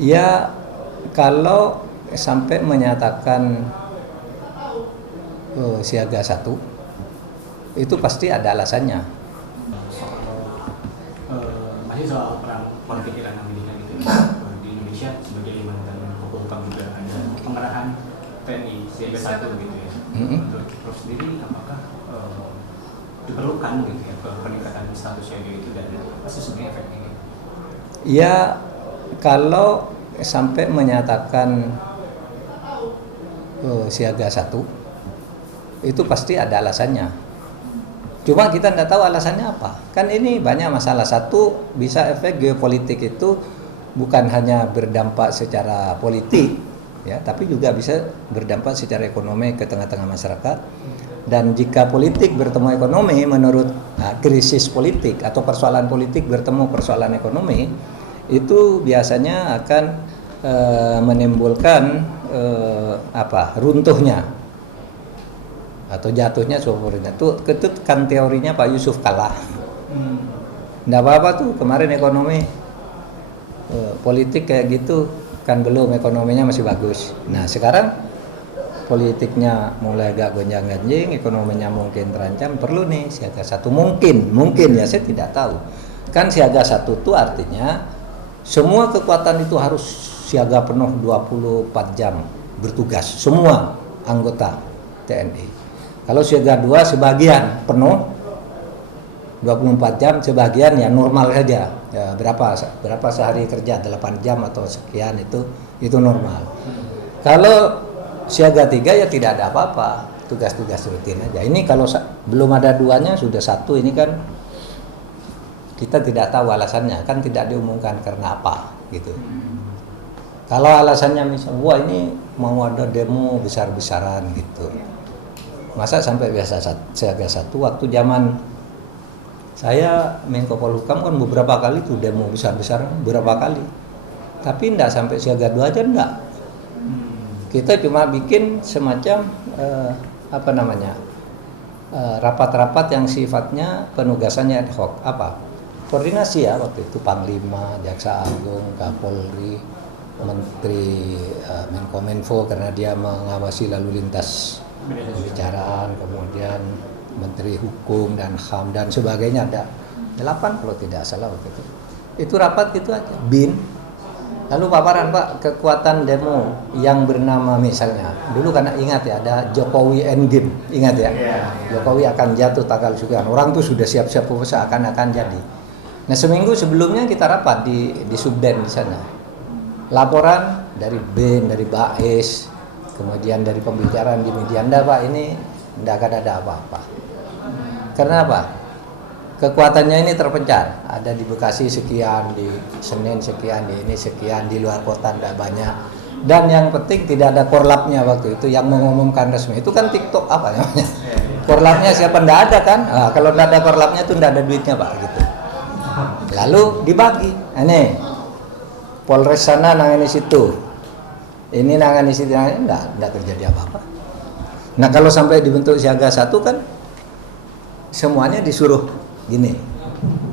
Ya, kalau sampai menyatakan siaga satu, itu pasti ada alasannya. Masih soal perang politik Iran Amerika gitu ya. Di Indonesia sebagai Mantan Menko Polhukam juga ada pengerahan TNI siaga satu gitu ya. Menurut Prof sendiri apakah diperlukan gitu ya peningkatan status siaga itu dan apa sih sebenarnya efeknya? Ya, kalau sampai menyatakan siaga satu, itu pasti ada alasannya. Cuma kita tidak tahu alasannya apa. Kan ini banyak masalah. Satu, bisa efek geopolitik itu bukan hanya berdampak secara politik, ya, tapi juga bisa berdampak secara ekonomi ke tengah-tengah masyarakat. Dan jika politik bertemu ekonomi, menurut krisis politik atau persoalan politik bertemu persoalan ekonomi, itu biasanya akan menimbulkan runtuhnya atau jatuhnya suatu pemerintah. Itu kan teorinya Pak Yusuf Kalla. Nggak apa-apa tuh kemarin ekonomi, politik kayak gitu kan belum, ekonominya masih bagus. Nah sekarang politiknya mulai agak gonjang-ganjing, ekonominya mungkin terancam, perlu nih siaga satu. Mungkin ya, saya tidak tahu. Kan siaga satu itu artinya semua kekuatan itu harus siaga penuh 24 jam bertugas, semua anggota TNI. Kalau siaga 2 sebagian penuh 24 jam, sebagian ya normal saja. Ya, berapa sehari kerja, 8 jam atau sekian, itu normal. Kalau siaga 3 ya tidak ada apa-apa, tugas-tugas rutin aja. Ini kalau belum ada duanya sudah satu, ini kan kita tidak tahu alasannya, kan tidak diumumkan karena apa gitu. Kalau alasannya misalnya, wah ini mau ada demo besar-besaran gitu, masa sampai biasa siaga satu? Waktu zaman saya Menko Polhukam kan beberapa kali tuh demo besar-besaran, beberapa kali. Tapi enggak sampai siaga 2 aja enggak. Kita cuma bikin semacam rapat-rapat yang sifatnya penugasannya ad hoc, koordinasi ya, waktu itu Panglima, Jaksa Agung, Kapolri, Menteri Menkominfo karena dia mengawasi lalu lintas pembicaraan, kemudian Menteri Hukum dan HAM dan sebagainya, ada 8 kalau tidak salah waktu itu. Itu rapat gitu aja, BIN. Lalu paparan Pak, kekuatan demo yang bernama misalnya, dulu karena ingat ya ada Jokowi Endgame, ingat ya, Jokowi akan jatuh tanggal sekian, orang tuh sudah siap-siap akan jadi. Nah seminggu sebelumnya kita rapat di Subden di sana, laporan dari BIN, dari BAIS, kemudian dari pembicaraan di media, Anda Pak ini tidak akan ada apa-apa. Karena apa? Kekuatannya ini terpencar, ada di Bekasi sekian, di Senen sekian, di ini sekian, di luar kota tidak banyak. Dan yang penting tidak ada korlapnya waktu itu yang mengumumkan resmi. Itu kan TikTok apa namanya? Korlapnya siapa? Tidak ada kan? Nah, kalau tidak ada korlapnya itu tidak ada duitnya Pak gitu. Lalu dibagi. Ini Polres sana nangani situ, ini nangani situ, tidak terjadi apa-apa. Nah kalau sampai dibentuk siaga satu kan semuanya disuruh gini,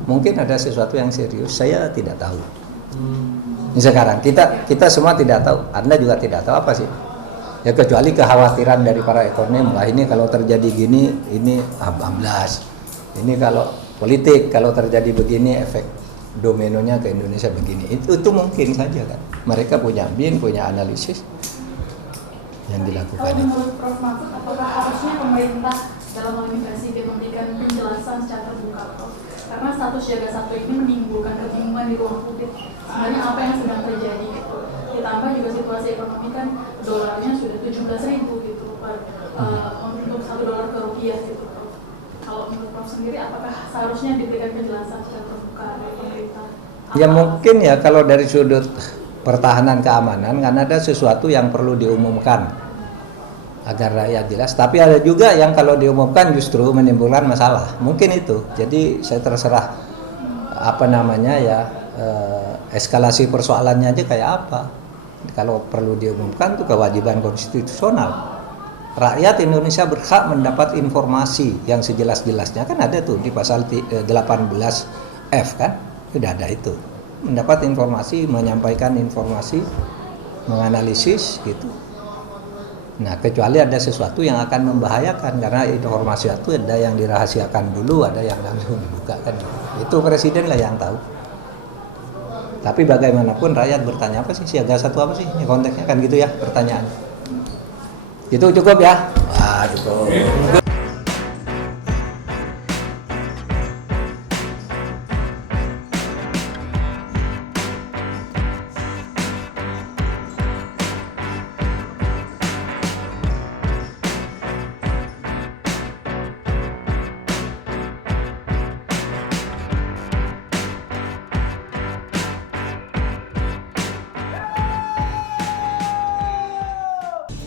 mungkin ada sesuatu yang serius, saya tidak tahu. Ini sekarang kita semua tidak tahu, Anda juga tidak tahu apa sih. Ya kecuali kekhawatiran dari para ekonom, lah ini kalau terjadi gini, ini amblas. Ini kalau politik, kalau terjadi begini efek dominonya ke Indonesia begini. Itu mungkin saja kan. Mereka punya BIN, punya analisis yang dilakukan. Kalau menurut Prof Mahfud, apakah harusnya pemerintah dalam hal ini Presiden memberikan penjelasan secara terbuka, Prof? Karena status siaga satu ini menimbulkan kebingungan di ruang publik. Sebenarnya apa yang sedang terjadi gitu. Ditambah juga situasi ekonomi kan dolarnya sudah 17.000 gitu untuk $1 ke rupiah gitu, Prof. Kalau menurut Prof sendiri, apakah seharusnya diberikan penjelasan secara terbuka dari pemerintah? Ya mungkin ya kalau dari sudut pertahanan keamanan kan ada sesuatu yang perlu diumumkan agar rakyat jelas, tapi ada juga yang kalau diumumkan justru menimbulkan masalah, mungkin itu. Jadi saya terserah eskalasi persoalannya aja kayak apa. Kalau perlu diumumkan itu kewajiban konstitusional, rakyat Indonesia berhak mendapat informasi yang sejelas-jelasnya, kan ada tuh di pasal 18F kan, sudah ada itu. mendapat informasi, menyampaikan informasi, menganalisis gitu. Nah, kecuali ada sesuatu yang akan membahayakan, karena informasi itu ada yang dirahasiakan dulu, ada yang langsung dibukakan. Itu presiden lah yang tahu. Tapi bagaimanapun rakyat bertanya, apa sih siaga satu apa sih? Ini konteksnya kan gitu ya pertanyaan. Itu cukup ya? Wah, cukup.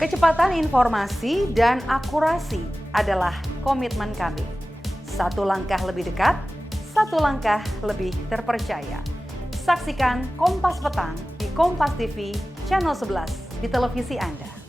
Kecepatan informasi dan akurasi adalah komitmen kami. Satu langkah lebih dekat, satu langkah lebih terpercaya. Saksikan Kompas Petang di Kompas TV Channel 11 di televisi Anda.